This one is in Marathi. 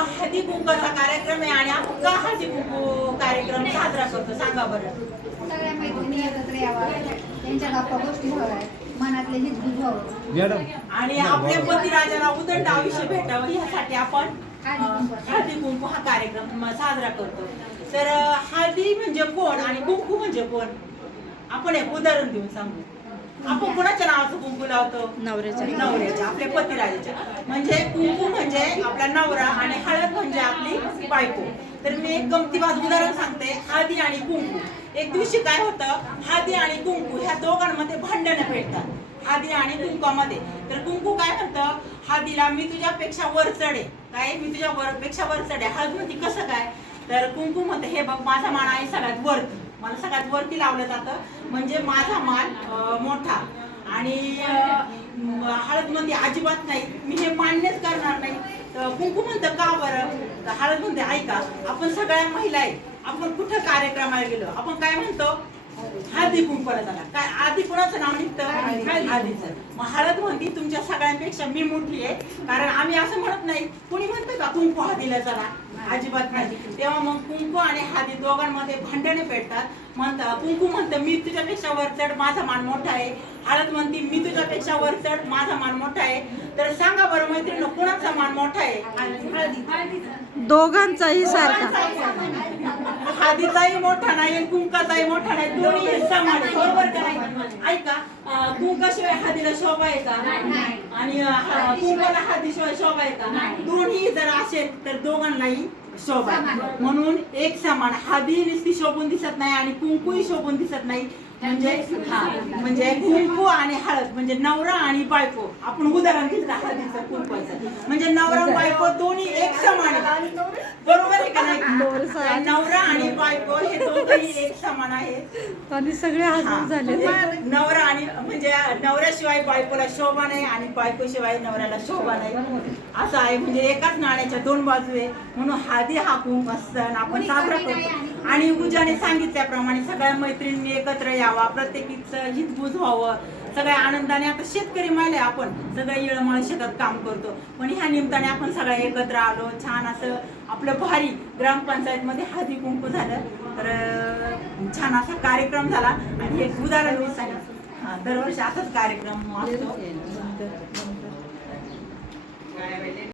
हळदी कुंकाचा कार्यक्रम आहे आणि आपण का हळदी कुंकू कार्यक्रम साजरा करतो? सांगा बरं. सगळ्या मैत्रिणी एकत्र यावा. त्यांच्या गप्पा गोष्टी व्हाव्या. मनातले हित. बुजवावं मॅडम. आणि आपल्या पतिराजाला उदंड आयुष्य भेटावं. यासाठी आपण अं, हळदी कुंकू हा कार्यक्रम साजरा करतो. तर अं, हळदी म्हणजे कोण आणि कुंकू म्हणजे कोण? आपण एक उदाहरण देऊन सांगू. आपण कोणाच्या नावाचं कुंकू लावतो? नवऱ्याच्या. नवऱ्याच्या आपल्या पतिराजाच्या. म्हणजे कुंकू म्हणजे आपला नवरा आणि हळद म्हणजे आपली बायको. तर मी एक गमतीबाज उदाहरण सांगते हळदी आणि कुंकू. एक दिवशी काय होतं हळदी आणि कुंकू ह्या दोघांमध्ये भांडणं भेटतात हळदी आणि कुंकामध्ये. तर कुंकू काय म्हणतं हळदीला मी तुझ्यापेक्षा वर चढे. काय? मी तुझ्या वर पेक्षा वर चढे. हळद म्हणते कसं काय? तर कुंकू म्हणते हे बघ माझा मान आहे सगळ्यात वरती. मला सगळ्यात वरती लावलं जातं. म्हणजे माझा मान अं, मोठा. आणि हळद म्हणते अजिबात नाही. मी हे मान्यच करणार नाही. तर कुंकू म्हणतं का बरं? हळद म्हणते ऐका आपण सगळ्या महिला आहे आपण कुठं कार्यक्रमाला गेलो? आपण काय म्हणतो? हळदी कुंकवाला झाला काय आधी कोणाचं नाव निघतं? हळदीचं. मग हळद म्हणती तुमच्या सगळ्यांपेक्षा मी मोठी आहे. कारण आम्ही असं म्हणत नाही. कोणी म्हणतं का कुंकू हळदीला चला? अजिबात नाही तेव्हा मग कुंकू आणि हळदी दोघांमध्ये भांडणे पेटतात म्हणता कुंकू म्हणतं मी तुझ्यापेक्षा वर चढ माझा मान मोठा आहे. हळद म्हणती मी तुझ्यापेक्षा वर चढ माझा मान मोठा आहे. तर सांगा बरं मैत्रिणी कोणाचा मान मोठा आहे? दोघांचाही सारखा. हळदीचाही मोठा नाही कुंकाचाही मोठा नाही दोन्ही समान. बरोबर का नाही? ऐका कुंकाशिवाय हळदीला शोभा आहे का? आणि ह- कुंकाला हळदीशिवाय शोभा आहे का? दोन्ही जर असेल तर दोघांनाही? शोभा आहे. म्हणून एक समान. हळदी नुसती शोभून दिसत नाही आणि कुंकूही शोभून दिसत नाही. म्हणजे हा म्हणजे कुंकू आणि हळद म्हणजे नवरा आणि बायको. आपण उदाहरण घेतलं हळदीचं कुंकवाचं म्हणजे नवरा बायको दोन्ही एक समान आहे. बरोबर आहे का नाही? नवरा आणि बायको हे दोघंही एक समान आहेत आणि सगळे हा. हजर झाले म्हणजे नवरा नवऱ्याशिवाय बायकोला शोभा नाही आणि बायकोशिवाय नवऱ्याला शोभा नाही. असं आहे म्हणजे एकाच नाण्याच्या दोन बाजू आहे म्हणून हळदी हा कुंक सण आपण साजरा करतो. आणि पूजाने सांगितल्याप्रमाणे सगळ्या मैत्रिणी एकत्र यावा प्रत्येकीचं हितगुज व्हावं सगळ्या आनंदाने आता शेतकरी महिला आहे आपण सगळ्या येळमाळ शेतात काम करतो. पण ह्या निमित्ताने आपण सगळ्या एकत्र आलो छान असं आपलं भारी ग्रामपंचायतमध्ये हळदी कुंकू झालं. तर छान असा कार्यक्रम झाला. आणि हे उदाहरण दरवर्षी असाच कार्यक्रम असतो.